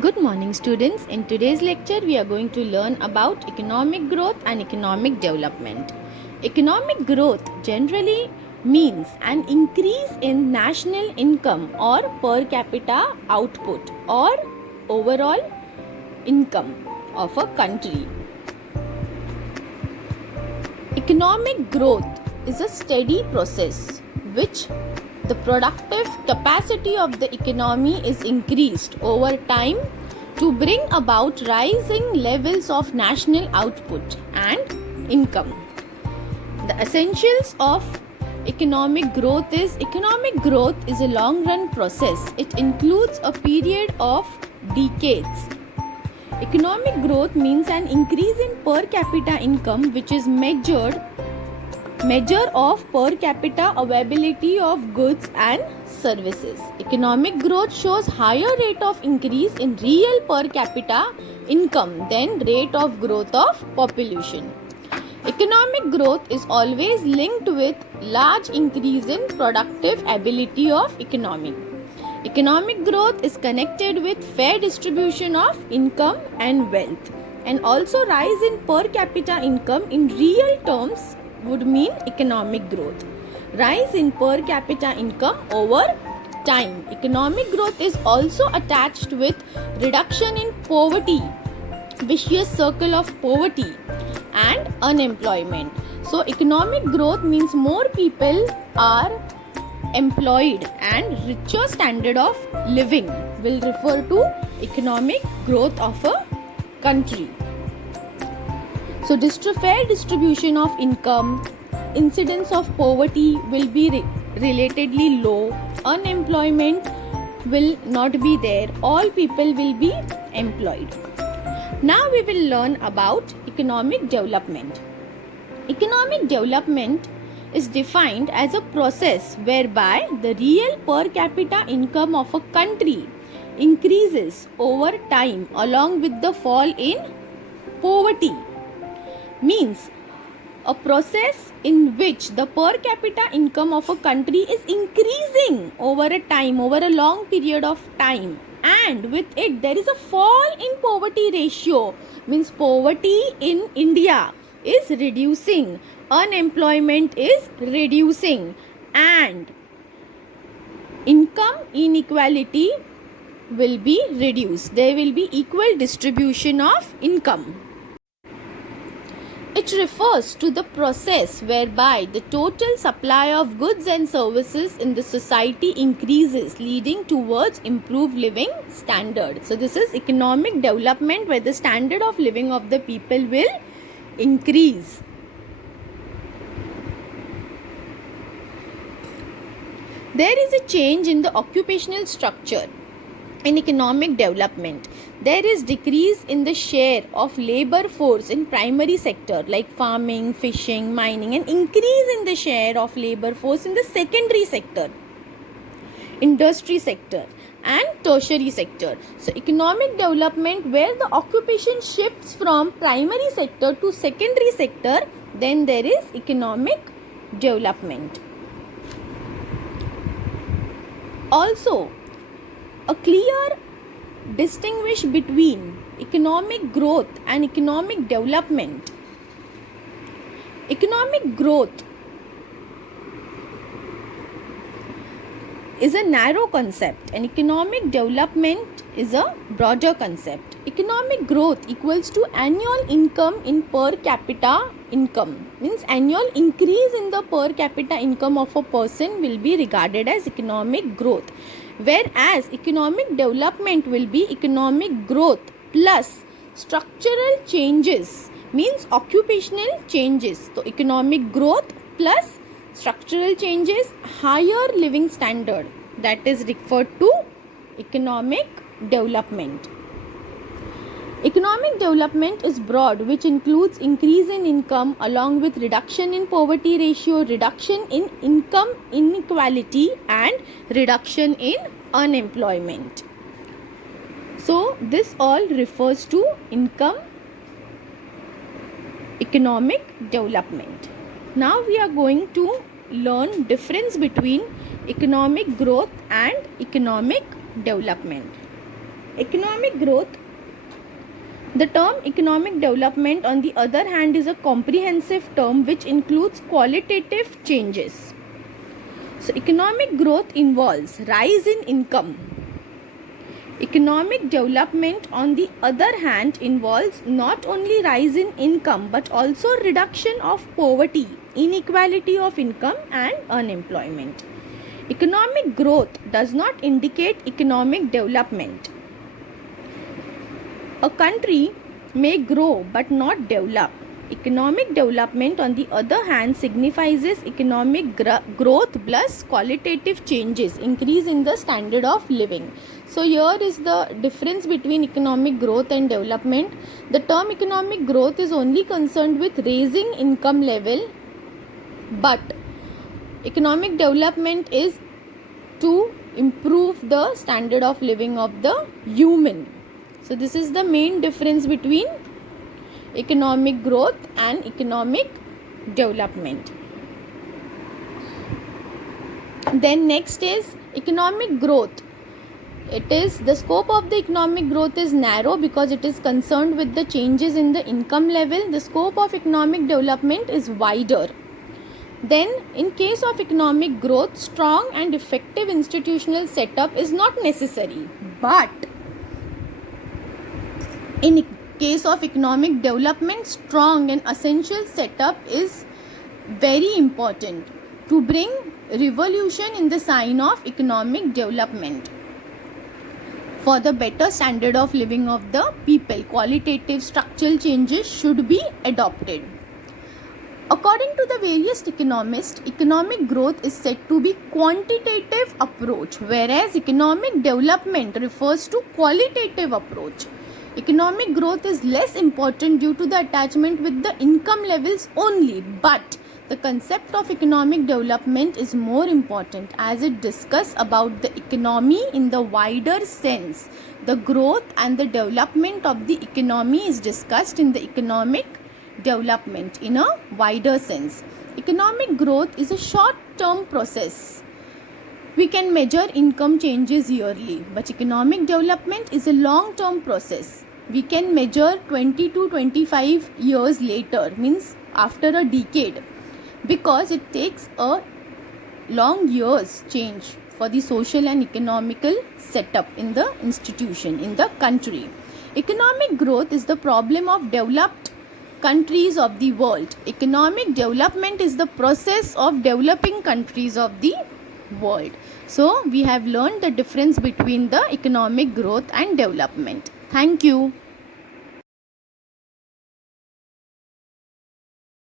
Good morning, students. In today's lecture, we are going to learn about economic growth and economic development. Economic growth generally means an increase in national income or per capita output or overall income of a country. Economic growth is a steady process which the productive capacity of the economy is increased over time to bring about rising levels of national output and income. The essentials of economic growth is a long run process. It includes a period of decades. Economic growth means an increase in per capita income which is measure of per capita availability of goods and services. Economic growth shows higher rate of increase in real per capita income than rate of growth of population. Economic growth is always linked with large increase in productive ability of economy. Economic growth is connected with fair distribution of income and wealth, and also rise in per capita income in real terms would mean economic growth. Rise in per capita income over time. Economic growth is also attached with reduction in poverty, vicious circle of poverty and unemployment. So economic growth means more people are employed and richer standard of living will refer to economic growth of a country. So fair distribution of income, incidence of poverty will be relatively low, unemployment will not be there, all people will be employed. Now we will learn about economic development. Economic development is defined as a process whereby the real per capita income of a country increases over time along with the fall in poverty. Means a process in which the per capita income of a country is increasing over a long period of time, and with it there is a fall in poverty ratio. Means poverty in India is reducing, unemployment is reducing, and income inequality will be reduced. There will be equal distribution of income. It refers to the process whereby the total supply of goods and services in the society increases, leading towards improved living standards. So this is economic development where the standard of living of the people will increase. There is a change in the occupational structure. In economic development, there is decrease in the share of labor force in primary sector like farming, fishing, mining, and increase in the share of labor force in the secondary sector, industry sector and tertiary sector. So economic development where the occupation shifts from primary sector to secondary sector, then there is economic development. Also, a clear distinguish between economic growth and economic development. Economic growth is a narrow concept and economic development is a broader concept. Economic growth equals to annual income in per capita income. Means annual increase in the per capita income of a person will be regarded as economic growth. Whereas economic development will be economic growth plus structural changes, means occupational changes. So economic growth plus structural changes, higher living standard, that is referred to economic development. Economic development is broad, which includes increase in income along with reduction in poverty ratio, reduction in income inequality and reduction in unemployment. So this all refers to economic development. Now we are going to learn difference between economic growth and economic development. Economic growth. The term economic development, on the other hand, is a comprehensive term which includes qualitative changes. So, economic growth involves rise in income. Economic development, on the other hand, involves not only rise in income but also reduction of poverty, inequality of income, and unemployment. Economic growth does not indicate economic development. A country may grow but not develop. Economic development, on the other hand, signifies economic growth plus qualitative changes, increase in the standard of living. So here is the difference between economic growth and development. The term economic growth is only concerned with raising income level, but economic development is to improve the standard of living of the human. So this is the main difference between economic growth and economic development. Then next is economic growth. It is the scope of the economic growth is narrow because it is concerned with the changes in the income level. The scope of economic development is wider. Then in case of economic growth, strong and effective institutional setup is not necessary, but in case of economic development, strong and essential setup is very important to bring revolution in the sign of economic development. For the better standard of living of the people, qualitative structural changes should be adopted. According to the various economists, economic growth is said to be quantitative approach, whereas economic development refers to qualitative approach. Economic growth is less important due to the attachment with the income levels only, but the concept of economic development is more important as it discusses about the economy in the wider sense. The growth and the development of the economy is discussed in the economic development in a wider sense. Economic growth is a short-term process. We can measure income changes yearly, but economic development is a long-term process. We can measure 20 to 25 years later, means after a decade, because it takes a long years change for the social and economical setup in the institution, in the country. Economic growth is the problem of developed countries of the world. Economic development is the process of developing countries of the world. So we have learned the difference between the economic growth and development. Thank you.